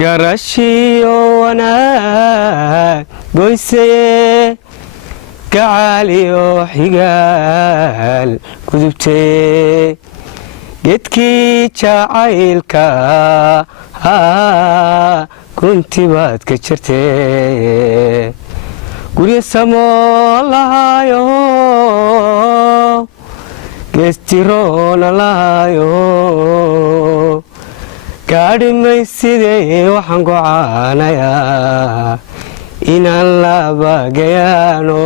garashiyo wanaag goysaye gacaaliyo xigaal gudubtee geedkii jacaylka gunti baad ka jirtee guryo samoo lahaayo geestiroona lahaayo gaadhi maysidee waxaan gocaanayaa inaan labagayaano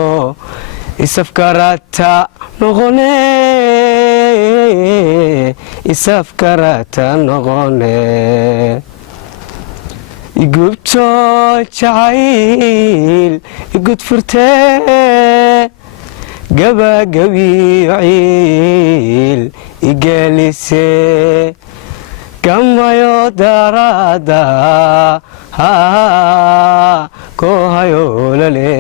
isafkarata noqone igubto jacayl igud furtee gabagabiyo ciil igeelisee gamayo daraada koohayoolale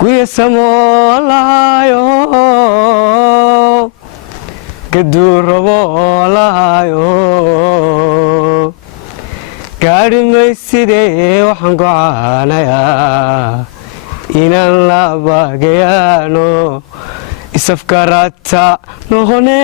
guya samoo lahaayo gaduuraboo lahaayo gaadhi maysidee waxaan gocaanayaa inaan labagayaano isafkarata noqone